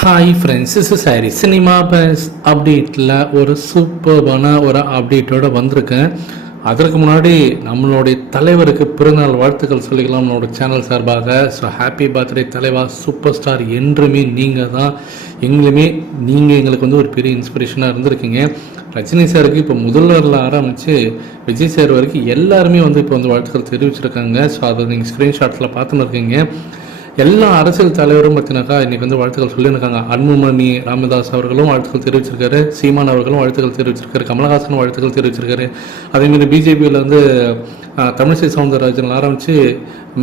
Hi friends, is sorry cinema bus அப்டேட்டில் ஒரு சூப்பர்பான ஒரு அப்டேட்டோடு வந்திருக்கேன். அதற்கு முன்னாடி நம்மளுடைய தலைவருக்கு பிறந்தநாள் வாழ்த்துக்கள் சொல்லிக்கலாம் நம்மளோட சேனல் சார்பாக. ஸோ ஹாப்பி பர்த்டே தலைவா, சூப்பர் ஸ்டார். என்றுமே நீங்கள் தான் நீங்கள் எங்களுக்கு வந்து ஒரு பெரிய இன்ஸ்பிரேஷனாக இருந்திருக்கீங்க. ரஜினி சாருக்கு இப்போ முதல்வரில் ஆரம்பித்து விஜய் சார் வரைக்கும் எல்லாருமே வந்து இப்போ வந்து வாழ்த்துக்கள் தெரிவிச்சிருக்காங்க. ஸோ அதை நீங்கள் ஸ்க்ரீன்ஷாட்டில் பார்த்துன்னு இருக்கீங்க. எல்லா அரசியல் தலைவரும் பார்த்தீங்கன்னாக்கா இன்றைக்கி வந்து வாழ்த்துக்கள் சொல்லியிருக்காங்க. அன்புமணி ராமதாஸ் அவர்களும் வாழ்த்துக்கள் தெரிவிச்சிருக்காரு, சீமான் அவர்களும் வாழ்த்துக்கள் தெரிவிச்சிருக்காரு, கமலஹாசனும் வாழ்த்துக்கள் தெரிவிச்சிருக்காரு. அதேமாதிரி பிஜேபியில் வந்து தமிழிசை சவுந்தரராஜன் ஆரம்பித்து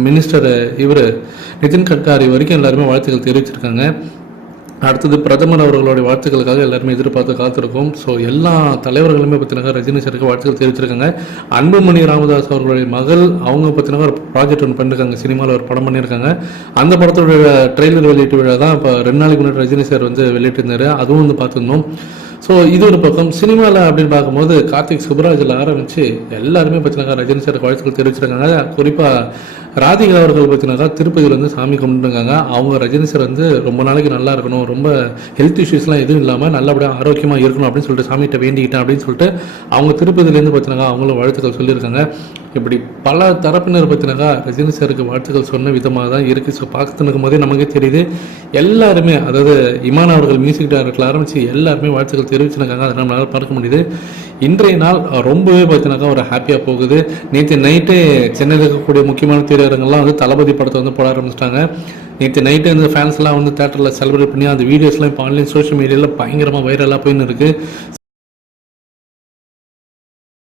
மினிஸ்டர் நிதின் கட்காரி வரைக்கும் எல்லாருமே வாழ்த்துக்கள் தெரிவிச்சிருக்காங்க. அடுத்தது பிரதமர் அவர்களுடைய வாழ்த்துக்களுக்காக எல்லாருமே எதிர்பார்த்து காத்திருக்கோம். ஸோ எல்லா தலைவர்களுமே பார்த்தீங்கன்னா ரஜினி சாருக்கு வாழ்த்துக்கள் தெரிவிச்சிருக்காங்க. அன்புமணி ராமதாஸ் அவர்களுடைய மகள் அவங்க பார்த்தீங்கன்னா ஒரு ப்ராஜெக்ட் ஒன்று பண்ணியிருக்காங்க, சினிமாவில் ஒரு படம் பண்ணியிருக்காங்க. அந்த படத்தோட ட்ரெய்லர் வெளியீட்டு விழா தான் இப்போ 2 நாளைக்கு முன்னாடி ரஜினி சார் வந்து வெளியிட்டிருந்தார். அதுவும் வந்து பார்த்துருந்தோம். ஸோ இது ஒரு பக்கம். சினிமாவில் அப்படின்னு பார்க்கும்போது கார்த்திக் சுப்ராஜில் ஆரம்பித்து எல்லாருமே பார்த்தீங்கன்னா ரஜினி சாருக்கு வாழ்த்துக்கள் தெரிவிச்சிருக்காங்க. குறிப்பாக ராதிகா அவர்கள் பார்த்தீங்கன்னா திருப்பதியில் வந்து சாமி கும்பிட்டுருக்காங்க. அவங்க ரஜினி சார் வந்து ரொம்ப நாளைக்கு நல்லா இருக்கணும், ரொம்ப ஹெல்த் இஷ்யூஸ்லாம் எதுவும் இல்லாமல் நல்லபடியாக ஆரோக்கியமாக இருக்கணும் அப்படின்னு சொல்லிட்டு சாமிகிட்ட வேண்டிக்கிட்டேன் அப்படின்னு சொல்லிட்டு அவங்க திருப்பதியிலேருந்து பார்த்தீங்கன்னா அவங்களும் வாழ்த்துக்கள் சொல்லியிருக்காங்க. இப்படி பல தரப்பினர் பார்த்தீங்கன்னா ரஜினி சாருக்கு வாழ்த்துக்கள் சொன்ன விதமாக தான் இருக்குது. ஸோ பார்த்துனுக்கும் போதே நமக்கே தெரியுது எல்லாருமே, அதாவது இமான் அவர்கள் மியூசிக் டைரக்டரில் ஆரம்பித்து எல்லாருமே வாழ்த்துக்கள் தெரிவிச்சிருக்காங்க. அதை நம்மளால் பார்க்க முடியுது. இன்றைய நாள் ரொம்பவே பார்த்தீங்கன்னாக்கா ஒரு ஹாப்பியாக போகுது. நேற்று நைட்டே சென்னையில் இருக்கக்கூடிய முக்கியமான திரையரங்கெல்லாம் வந்து தளபதி படத்தை வந்து போட ஆரம்பிச்சிட்டாங்க. நேற்று நைட்டு இந்த ஃபேன்ஸ்லாம் வந்து தேட்டரில் செலிப்ரேட் பண்ணி அந்த வீடியோஸ்லாம் இப்போ ஆன்லைன் சோஷியல் மீடியாவில் பயங்கரமாக வைரலாக போயின்னு இருக்குது.